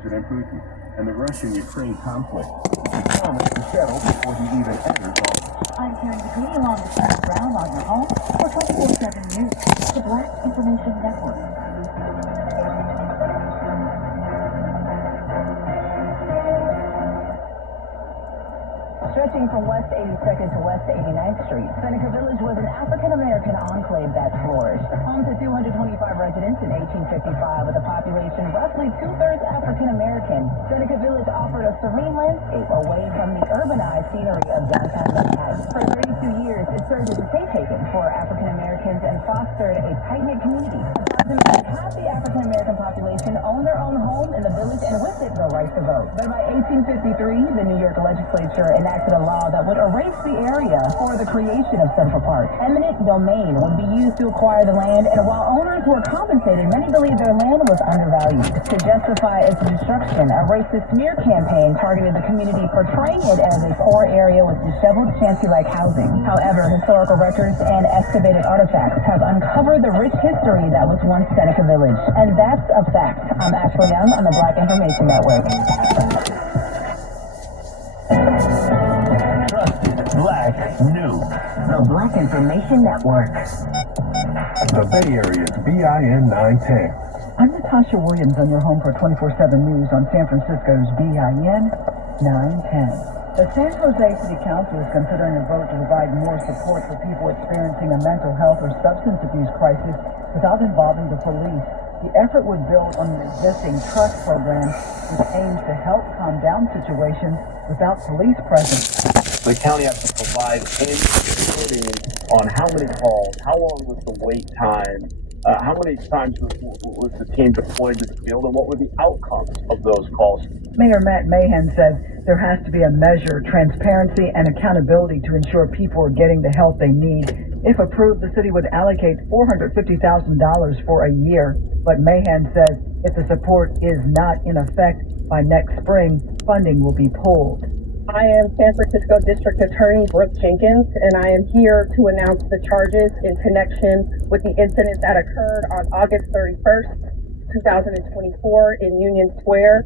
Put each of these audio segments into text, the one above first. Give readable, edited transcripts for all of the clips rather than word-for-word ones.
President Putin and the Russian-Ukraine conflict, which he promised to settle before he even enters office. I'm Karen McCready along the South Ground on your home for 24/7 News, the Black Information Network. Stretching from West 82nd to West 89th Street, Seneca Village was an African-American enclave that flourished. Home to 225 residents in 1855 with a population roughly two-thirds African-American, Seneca Village offered a serene landscape away from the urbanized scenery of downtown Manhattan. For 32 years, it served as a safe haven for African-Americans and fostered a tight-knit community. Approximately half the African-American population owned their own home in the village and with it the right to vote. But by 1853, the New York legislature enacted a law that would erase the area for the creation of Central Park. Eminent domain would be used to acquire the land, and while owners were compensated, many believed their land was undervalued. To justify its destruction, a racist smear campaign targeted the community, portraying it as a poor area with disheveled, shanty-like housing. However, historical records and excavated artifacts have uncovered the rich history that was once Seneca Village. And that's a fact. I'm Ashley Young on the Black Information Network. Black News. The Black Information Network. The Bay Area's BIN 910. I'm Natasha Williams on your home for 24/7 News on San Francisco's BIN 910. The San Jose City Council is considering a vote to provide more support for people experiencing a mental health or substance abuse crisis without involving the police. The effort would build on an existing trust program which aims to help calm down situations without police presence. The county has to provide any reporting on how many calls, how long was the wait time, how many times was the team deployed to the field, and what were the outcomes of those calls. Mayor Matt Mahan says there has to be a measure, transparency, and accountability to ensure people are getting the help they need. If approved, the city would allocate $450,000 for a year. But Mahan says if the support is not in effect by next spring, funding will be pulled. I am San Francisco District Attorney Brooke Jenkins, and I am here to announce the charges in connection with the incident that occurred on August 31st, 2024 in Union Square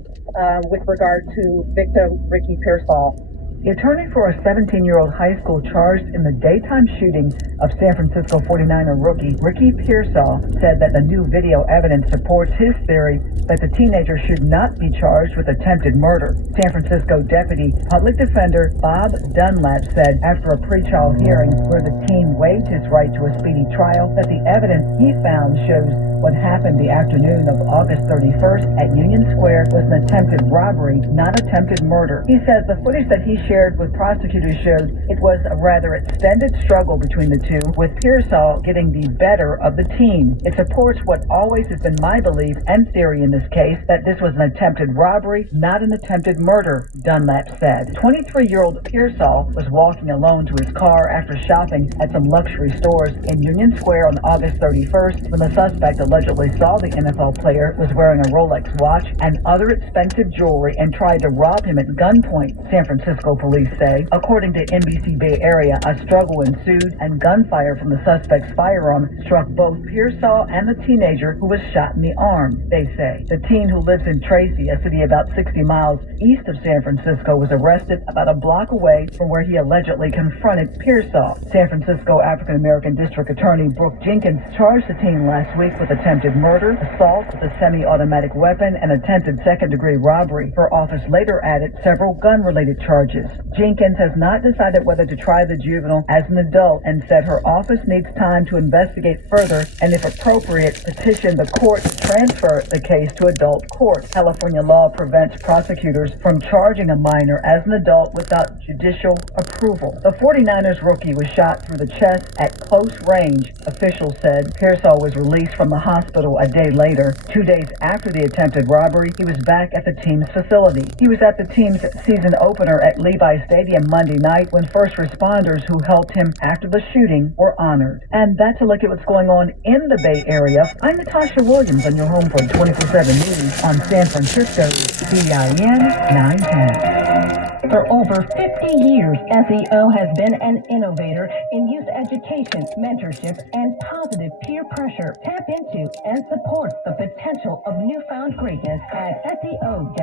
with regard to victim Ricky Pearsall. The attorney for a 17-year-old high school charged in the daytime shooting of San Francisco 49er rookie Ricky Pearsall said that the new video evidence supports his theory that the teenager should not be charged with attempted murder. San Francisco Deputy Public Defender Bob Dunlap said after a pretrial hearing where the teen waived his right to a speedy trial that the evidence he found shows what happened the afternoon of August 31st at Union Square was an attempted robbery, not attempted murder. He says the footage that he shared with prosecutors showed it was a rather extended struggle between the two, with Pearsall getting the better of the teen. It supports what always has been my belief and theory in this case, that this was an attempted robbery, not an attempted murder, Dunlap said. 23-year-old Pearsall was walking alone to his car after shopping at some luxury stores in Union Square on August 31st when the suspect allegedly saw the NFL player was wearing a Rolex watch and other expensive jewelry and tried to rob him at gunpoint, San Francisco police say. According to NBC Bay Area, a struggle ensued and gunfire from the suspect's firearm struck both Pearsall and the teenager who was shot in the arm, they say. The teen who lives in Tracy, a city about 60 miles east of San Francisco, was arrested about a block away from where he allegedly confronted Pearsall. San Francisco African-American District Attorney Brooke Jenkins charged the teen last week with attempted murder, assault with a semi-automatic weapon, and attempted second-degree robbery. Her office later added several gun-related charges. Jenkins has not decided whether to try the juvenile as an adult and said her office needs time to investigate further and, if appropriate, petition the court to transfer the case to adult court. California law prevents prosecutors from charging a minor as an adult without judicial approval. The 49ers rookie was shot through the chest at close range, officials said. Pearsall was released from the hospital a day later. 2 days after the attempted robbery, he was back at the team's facility. He was at the team's season opener at Levi Stadium Monday night when first responders who helped him after the shooting were honored. And that's a look at what's going on in the Bay Area. I'm Natasha Williams on your home for 24/7 News on San Francisco's BIN 910. For over 50 years, SEO has been an innovator in youth education, mentorship, and positive peer pressure. Tap into and support the potential of newfound greatness at SEO-USA.org.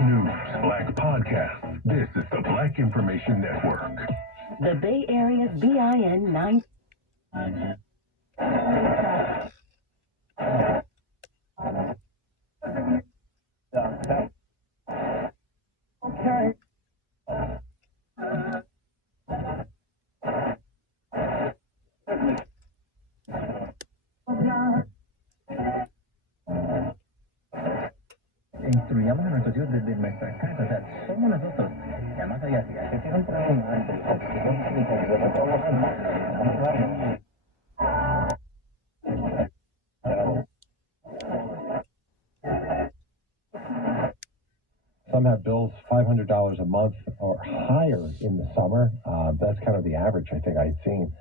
News Black Podcast. This is the Black Information Network. The Bay Area's BIN 9. Okay. Instruyamos a nuestros hijos desde nuestras casas, o sea, somos nosotros. Y además hay así, que tienen un problema antes, Some have bills $500 a month or higher in the summer. That's kind of the average I think I'd seen.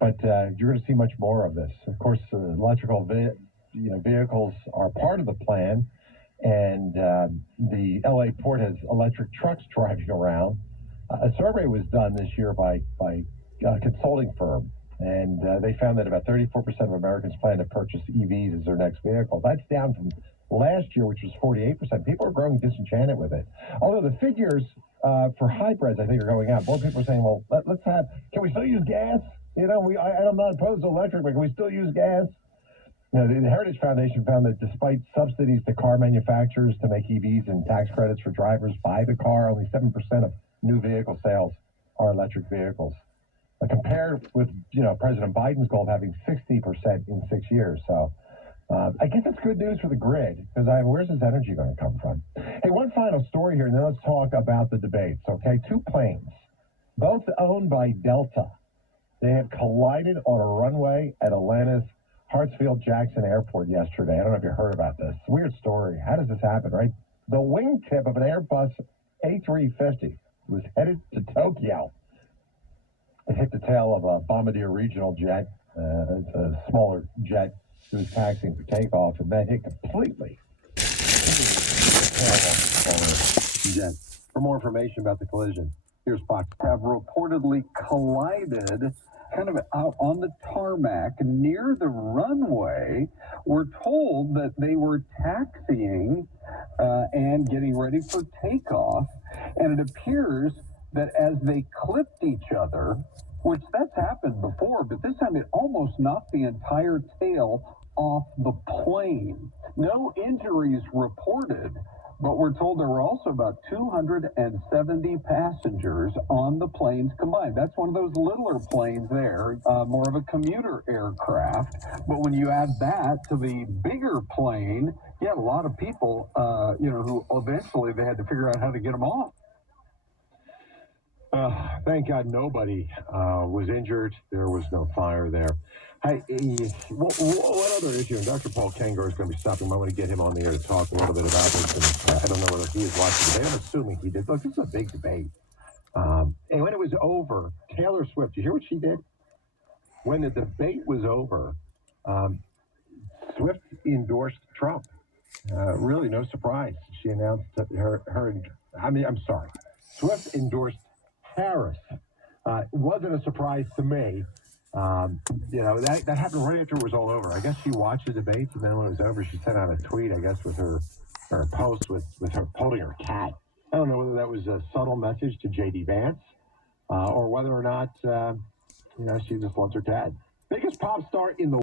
But you're going to see much more of this. Of course, electrical vehicles are part of the plan, and the LA port has electric trucks driving around. A survey was done this year by a consulting firm, and they found that about 34% of Americans plan to purchase EVs as their next vehicle. That's down from last year, which was 48%. People are growing disenchanted with it. Although the figures for hybrids, I think, are going up. More people are saying, well, can we still use gas? You know, I'm not opposed to electric, but can we still use gas? You know, the Heritage Foundation found that despite subsidies to car manufacturers to make EVs and tax credits for drivers buy the car, only 7% of new vehicle sales are electric vehicles. Compared with, President Biden's goal of having 60% in 6 years. So I guess it's good news for the grid, because where's this energy going to come from? Hey, one final story here, and then let's talk about the debates, okay? Two planes, both owned by Delta. They have collided on a runway at Atlanta's Hartsfield-Jackson Airport yesterday. I don't know if you heard about this. Weird story. How does this happen, right? The wingtip of an Airbus A350 was headed to Tokyo. It hit the tail of a Bombardier regional jet. It's a smaller jet. It was taxiing for takeoff, and then hit completely. Jet. For more information about the collision, here's Fox. Have reportedly collided kind of out on the tarmac near the runway. We're told that they were taxiing and getting ready for takeoff, and it appears that as they clipped each other, which that's happened before, but this time it almost knocked the entire tail off the plane. No injuries reported, but we're told there were also about 270 passengers on the planes combined. That's one of those littler planes there, more of a commuter aircraft. But when you add that to the bigger plane, you had a lot of people, who eventually they had to figure out how to get them off. Thank God nobody was injured. There was no fire there. Hey, one other issue, and Dr. Paul Kengor is going to be stopping. I want to get him on the air to talk a little bit about this. And, I don't know whether he is watching the debate. I'm assuming he did. Look, this is a big debate. And when it was over, Taylor Swift, you hear what she did? When the debate was over, Swift endorsed Trump. Really no surprise. She announced Swift endorsed Harris. Wasn't a surprise to me. That happened right after it was all over. I guess she watched the debates, and then when it was over, she sent out a tweet, I guess, with her post with her holding her cat. I don't know whether that was a subtle message to J.D. Vance or whether or not, she just loves her cat. Biggest pop star in the